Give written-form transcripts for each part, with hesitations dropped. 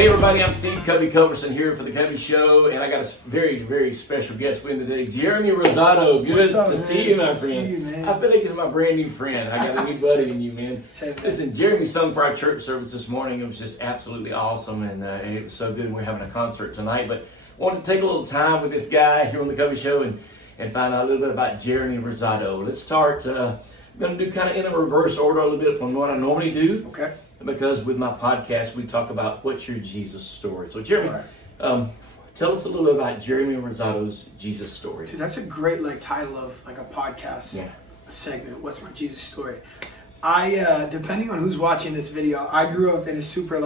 Hey everybody, I'm Steve Cubby Culberson here for the Cubby Show, and I got a very, very special guest with me today, Jeremy Rosado. Good to see you, my friend. I feel like he's my brand new friend. I got a new buddy in you, man. Listen, Jeremy sung for our church service this morning. It was just absolutely awesome, and it was so good. We're having a concert tonight, but I wanted to take a little time with this guy here on the Cubby Show and find out a little bit about Jeremy Rosado. Let's start. I'm going to do kind of in a reverse order a little bit from what I normally do. Okay. Because with my podcast, we talk about what's your Jesus story. So, Jeremy, tell us a little bit about Jeremy Rosado's Jesus story. Dude, that's a great title of a podcast segment. What's my Jesus story? I depending on who's watching this video, I grew up in a super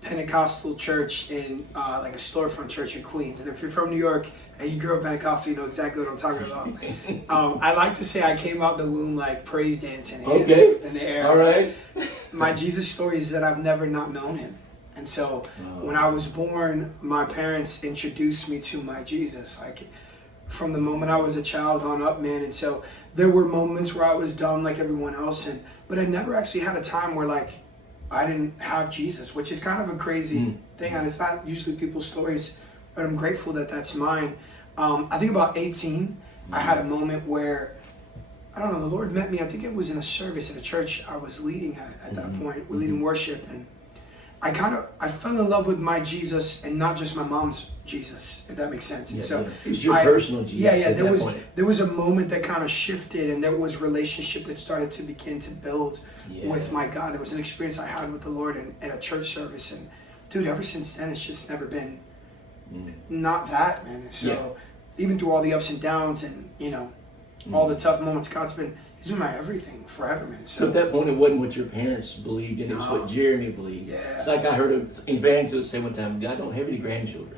Pentecostal church in a storefront church in Queens. And if you're from New York and you grew up Pentecostal, you know exactly what I'm talking about. I like to say I came out the womb praise dancing, hands in the air. All right. My Jesus story is that I've never not known him. And so when I was born, my parents introduced me to my Jesus. From the moment I was a child on up, man. And so there were moments where I was dumb like everyone else, but I never actually had a time where I didn't have Jesus, which is kind of a crazy thing, and it's not usually people's stories, but I'm grateful that that's mine. I think about 18, I had a moment where, I don't know, the Lord met me. I think it was in a service at a church I was leading at that point. We're leading worship, and I fell in love with my Jesus and not just my mom's Jesus, if that makes sense. And so it was your personal Jesus. There was a moment that kind of shifted, and there was relationship that started to begin to build with my God. There was an experience I had with the Lord in a church service, and dude, ever since then it's just never been not that, man. So even through all the ups and downs and all the tough moments, He's been my everything forever, man. So at that point, it wasn't what your parents believed in; it was what Jeremy believed. Yeah. It's like I heard an evangelist say one time, "God don't have any grandchildren.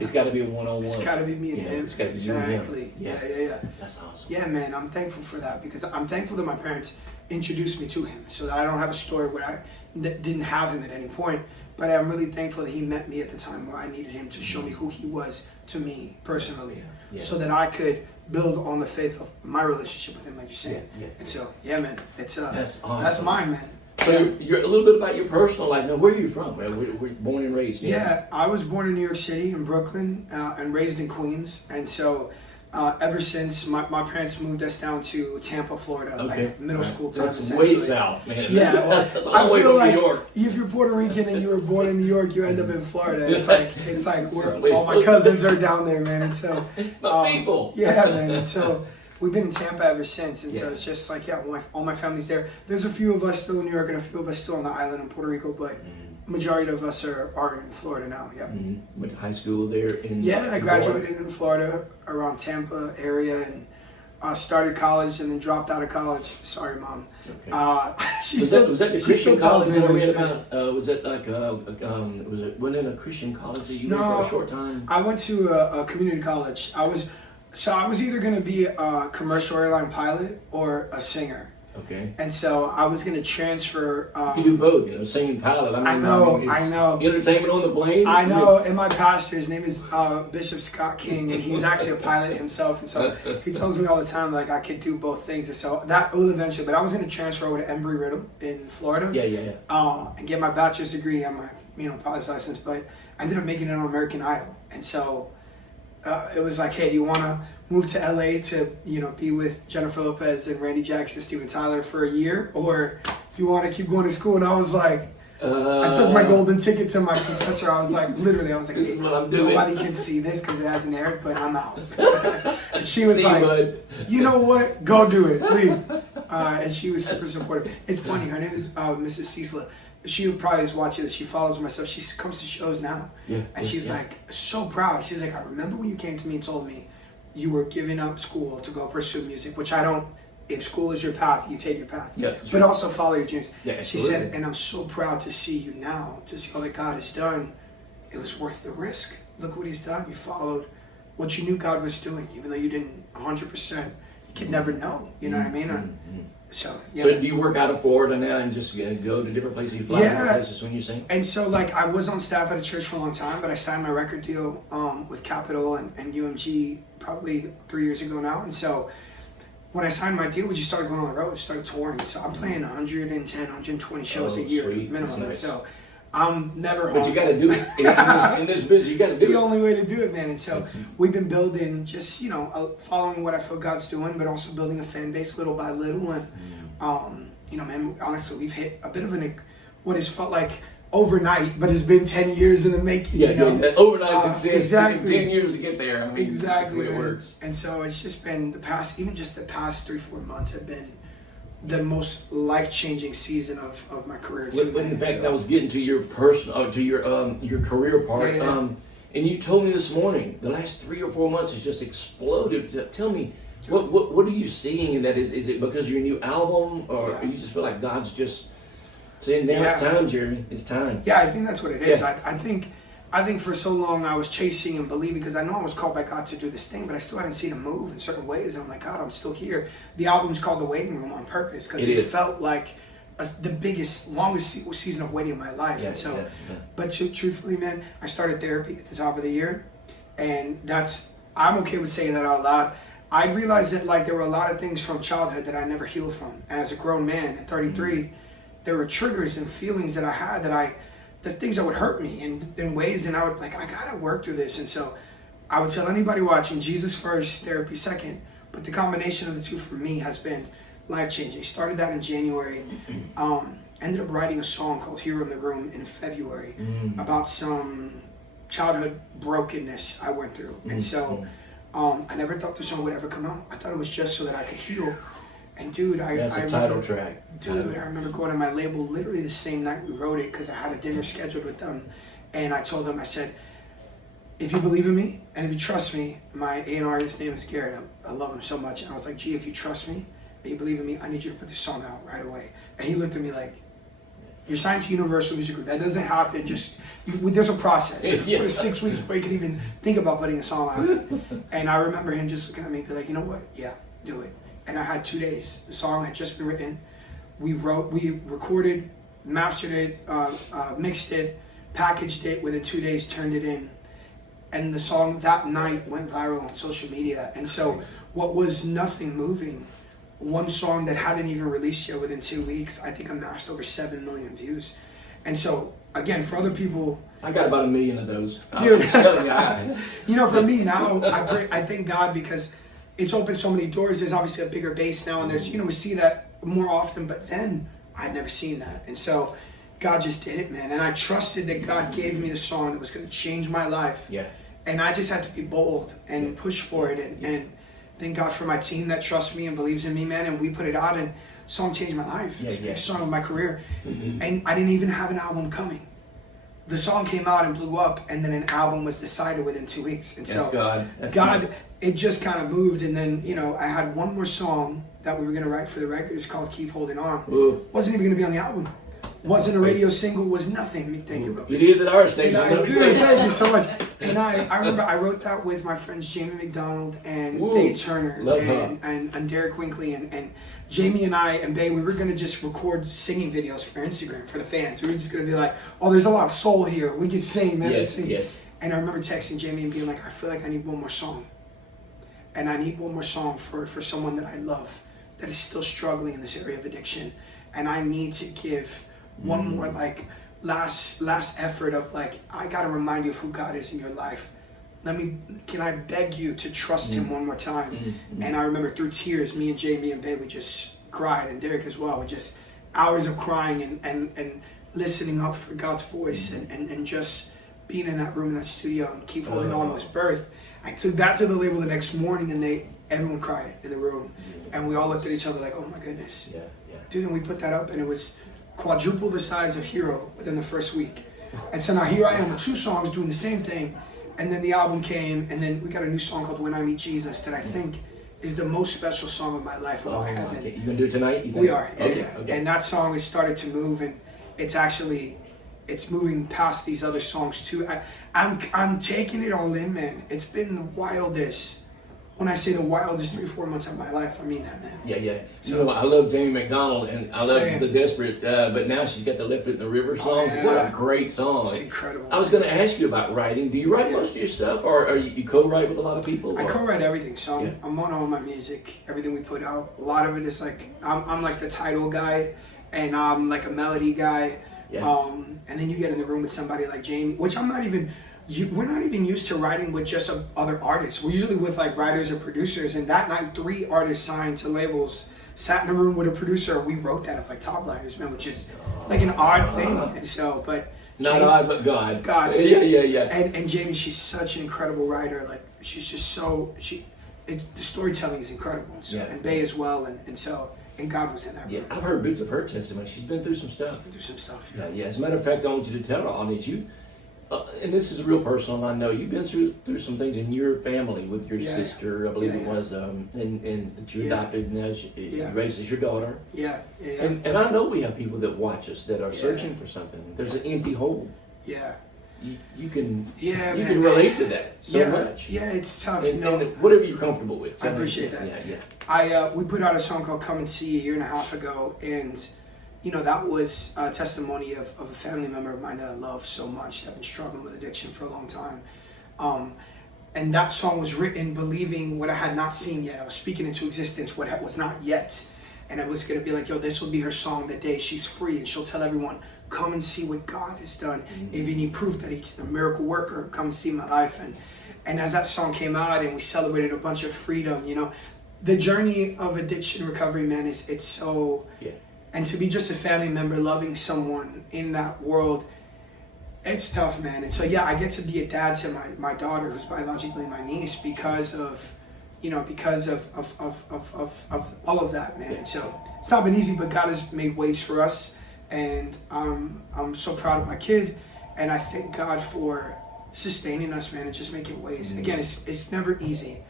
It's got to be a one-on-one. It's got to be me and him. It's got to be exactly. You and him. Yeah. That's awesome. Yeah, man. I'm thankful for that because I'm thankful that my parents introduced me to him, so that I don't have a story where I didn't have him at any point. But I'm really thankful that he met me at the time where I needed him to show me who he was to me personally, so that I could build on the faith of my relationship with him, like you're saying. And so, man, it's that's awesome. That's mine, man. So you're a little bit about your personal life. Now, where are you from? We're born and raised. Yeah, I was born in New York City, in Brooklyn, and raised in Queens. And so ever since my parents moved us down to Tampa, Florida, middle school time. That's way south, man. Yeah, that's all the way from New York. If you're Puerto Rican and you were born in New York, you end up in Florida. It's like where all my cousins are down there, man. And so people. Yeah, man. And so we've been in Tampa ever since, and so it's just all my family's there. There's a few of us still in New York and a few of us still on the island in Puerto Rico, but majority of us are in Florida now. Yeah. Went to high school there in. I graduated in Florida around Tampa area and started college and then dropped out of college. Sorry, Mom. Okay. Was that the Christian college that we had about? Was it wasn't it a Christian college that you went for a short time? I went to a community college. I was either going to be a commercial airline pilot or a singer. Okay. And so I was going to transfer. You do both, singing pilot. I know. Entertainment on the plane. I know. And my pastor, his name is Bishop Scott King, and he's actually a pilot himself. And so he tells me all the time, I could do both things. And so that will eventually, but I was going to transfer over to Embry-Riddle in Florida. And get my bachelor's degree on my, pilot's license. But I ended up making it on American Idol. And so it was like, hey, do you want to move to LA to, be with Jennifer Lopez and Randy Jackson, Steven Tyler for a year? Or do you want to keep going to school? And I was like, I took my golden ticket to my professor. I was like, this is what I'm doing. Nobody can see this because it hasn't aired, but I'm out. And she was you know what? Go do it. Leave. And she was super supportive. It's funny. Her name is Mrs. Cecila. She probably is watching this. She follows my stuff. She comes to shows now. And she's so proud. She's like, I remember when you came to me and told me you were giving up school to go pursue music, which I don't. If school is your path, you take your path. But also follow your dreams. She said, and I'm so proud to see you now, to see all that God has done. It was worth the risk. Look what he's done. You followed what you knew God was doing, even though you didn't 100%. You could never know. You know what I mean? So do you work out of Florida now and just go to different places? You fly to different places when you sing? And so I was on staff at a church for a long time, but I signed my record deal with Capitol and UMG probably 3 years ago now. And so when I signed my deal, we just started going on the road, started touring. So I'm playing 110, 120 shows a year minimum. And so I'm never home. But you got to do it in this business. You got to do it. It's the only way to do it, man. And so we've been building, just following what I feel God's doing, but also building a fan base little by little. And man, honestly, we've hit a bit of what has felt like overnight, but it's been 10 years in the making. Yeah, that overnight success. Exactly. 10 years to get there. I mean, exactly, that's the way it works. And so it's just been the past 3-4 months have been the most life-changing season of my career. In fact, I was getting to your personal, to your career part. Yeah. And you told me this morning the last 3 or 4 months has just exploded. Tell me, what are you seeing in that? Is it because of your new album, or you just feel like God's just saying, now it's time, Jeremy, it's time? Yeah, I think that's what it is. Yeah. I think for so long I was chasing and believing, because I know I was called by God to do this thing, but I still hadn't seen him move in certain ways. And I'm like, God, I'm still here. The album's called The Waiting Room on purpose, because it felt like the biggest, longest season of waiting in my life. Yeah, and so, but truthfully, man, I started therapy at the top of the year, and I'm okay with saying that out loud. I realized that there were a lot of things from childhood that I never healed from. And as a grown man at 33, there were triggers and feelings that I had the things that would hurt me in ways, and I would I gotta work through this. And so I would tell anybody watching, Jesus first, therapy second, but the combination of the two for me has been life-changing. Started that in January, ended up writing a song called Hero in the Room in February about some childhood brokenness I went through. And so I never thought the song would ever come out. I thought it was just so that I could heal. And dude, that's a title track. Dude, I remember going to my label literally the same night we wrote it, because I had a dinner scheduled with them, and I told them, I said, if you believe in me and if you trust me, my A&R, his name is Garrett. I love him so much, and I was like, gee, if you trust me and you believe in me, I need you to put this song out right away. And he looked at me like, you're signed to Universal Music Group. That doesn't happen. There's a process. For 6 weeks before you can even think about putting a song out. And I remember him just looking at me and be like, you know what? Yeah, do it. And I had 2 days. The song had just been written. We recorded, mastered it, mixed it, packaged it. Within 2 days, turned it in. And the song that night went viral on social media. And so what was nothing moving, one song that hadn't even released yet, within 2 weeks, I think amassed over 7 million views. And so, again, for other people, I got about 1 million of those. Dude, for me now, I thank God, because it's opened so many doors. There's obviously a bigger base now, and there's, we see that more often, but then I'd never seen that. And so God just did it, man. And I trusted that God gave me the song that was going to change my life. Yeah. And I just had to be bold and push for it. And thank God for my team that trusts me and believes in me, man. And we put it out, and the song changed my life. It's the song of my career. And I didn't even have an album coming. The song came out and blew up, and then an album was decided within 2 weeks. And so That's God, it just kind of moved. And then, I had one more song that we were going to write for the record. It's called Keep Holding On. Ooh. Wasn't even going to be on the album. Wasn't a radio single, was nothing. Thank you, bro. It is at our station. Thank you so much. And I remember I wrote that with my friends Jamie McDonald and Bay Turner and Derek Winkley and Jamie and I and Bay. We were going to just record singing videos for Instagram for the fans. We were just going to be like, oh, there's a lot of soul here. We can sing, man. Yes. And I remember texting Jamie and being like, I feel like I need one more song. And I need one more song for someone that I love that is still struggling in this area of addiction. And I need to give one more last effort of I gotta remind you of who God is in your life. Can I beg you to trust him one more time? And I remember through tears, me and Jamie and Babe, we just cried, and Derek as well. We just hours of crying and listening up for God's voice and just being in that room in that studio and Keep Holding On was birth. I took that to the label the next morning, and everyone cried in the room, and we all looked at each other like, oh my goodness. Dude, and we put that up, and it was quadruple the size of Hero within the first week. And so now here I am with 2 songs doing the same thing, and then the album came, and then we got a new song called When I Meet Jesus that I think is the most special song of my life of all heaven. You gonna do it tonight? We are, Okay. And that song has started to move, and it's moving past these other songs too. I'm taking it all in, man. It's been the wildest. When I say the wildest 3-4 months of my life, I mean that, man. Yeah. So I love Jamie McDonald, and I love The Desperate, but now she's got the Left It in the River song. What a great song. It's incredible. I was going to ask you about writing. Do you write most of your stuff, or are you co-write with a lot of people? I co-write everything, so I'm on all my music, everything we put out. A lot of it is I'm like the title guy, and I'm like a melody guy. Yeah. And then you get in the room with somebody like Jamie, which I'm not even. We're not even used to writing with just other artists. We're usually with like writers or producers. And that night, 3 artists signed to labels sat in a room with a producer. We wrote that as like top liners, man, which is like an odd thing. And so, but not Jamie, odd, but God. God. Yeah. And Jamie, she's such an incredible writer. Like she's just so the storytelling is incredible. So, and Bay as well. And God was in that room. Yeah, I've heard bits of her testimony. She's been through some stuff. She's been through some stuff. Yeah. As a matter of fact, I want you to tell our audience and this is real personal. I know you've been through some things in your family with your sister. I believe it was, and that you adopted, and now she raises your daughter. Yeah. And I know we have people that watch us that are searching for something. There's an empty hole. Yeah. You can man. relate to that so much. Yeah, it's tough. And whatever you're comfortable with. I appreciate that. Yeah. We put out a song called "Come and See" a year and a half ago, and that was a testimony of a family member of mine that I love so much that I've been struggling with addiction for a long time. And that song was written believing what I had not seen yet. I was speaking into existence what was not yet. And I was going to be like, yo, this will be her song the day she's free. And she'll tell everyone, come and see what God has done. Mm-hmm. If you need proof that he's a miracle worker, come and see my life. And as that song came out and we celebrated a bunch of freedom, the journey of addiction recovery, man, it's so... Yeah. And to be just a family member loving someone in that world, it's tough, man. And so, I get to be a dad to my daughter, who's biologically my niece, because of all of that, man. And so it's not been easy, but God has made ways for us. And I'm so proud of my kid. And I thank God for sustaining us, man, and just making ways. Mm-hmm. Again, it's never easy.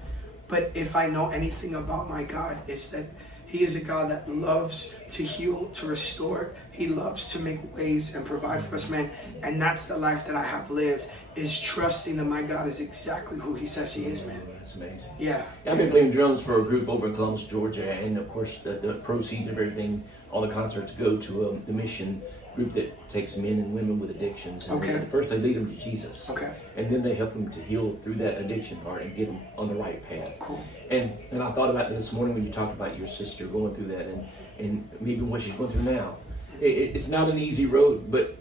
But if I know anything about my God, it's that He is a God that loves to heal, to restore. He loves to make ways and provide for us, man. And that's the life that I have lived, is trusting that my God is exactly who He says He is, man. That's amazing. Yeah. I've been playing drums for a group over in Columbus, Georgia. And, of course, the proceeds of everything, all the concerts go to the mission group that takes men and women with addictions. And first they lead them to Jesus. Okay. And then they help them to heal through that addiction part and get them on the right path. Cool. And I thought about this morning when you talked about your sister going through that and maybe what she's going through now. It's not an easy road, but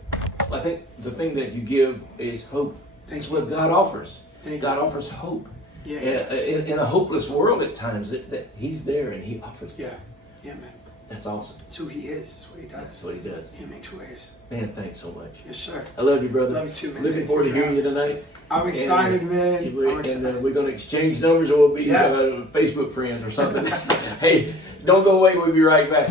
I think the thing that you give is hope. That's what God offers. God offers hope. Yeah. In a hopeless world at times, that He's there and He offers. Yeah, man. That's awesome. It's who He is. It's what He does. That's what He does. He makes ways. Man, thanks so much. Yes, sir. I love you, brother. Love you too, man. Looking forward to hearing you tonight. I'm excited, man. And we're going to exchange numbers, or we'll be Facebook friends or something. Hey, don't go away. We'll be right back.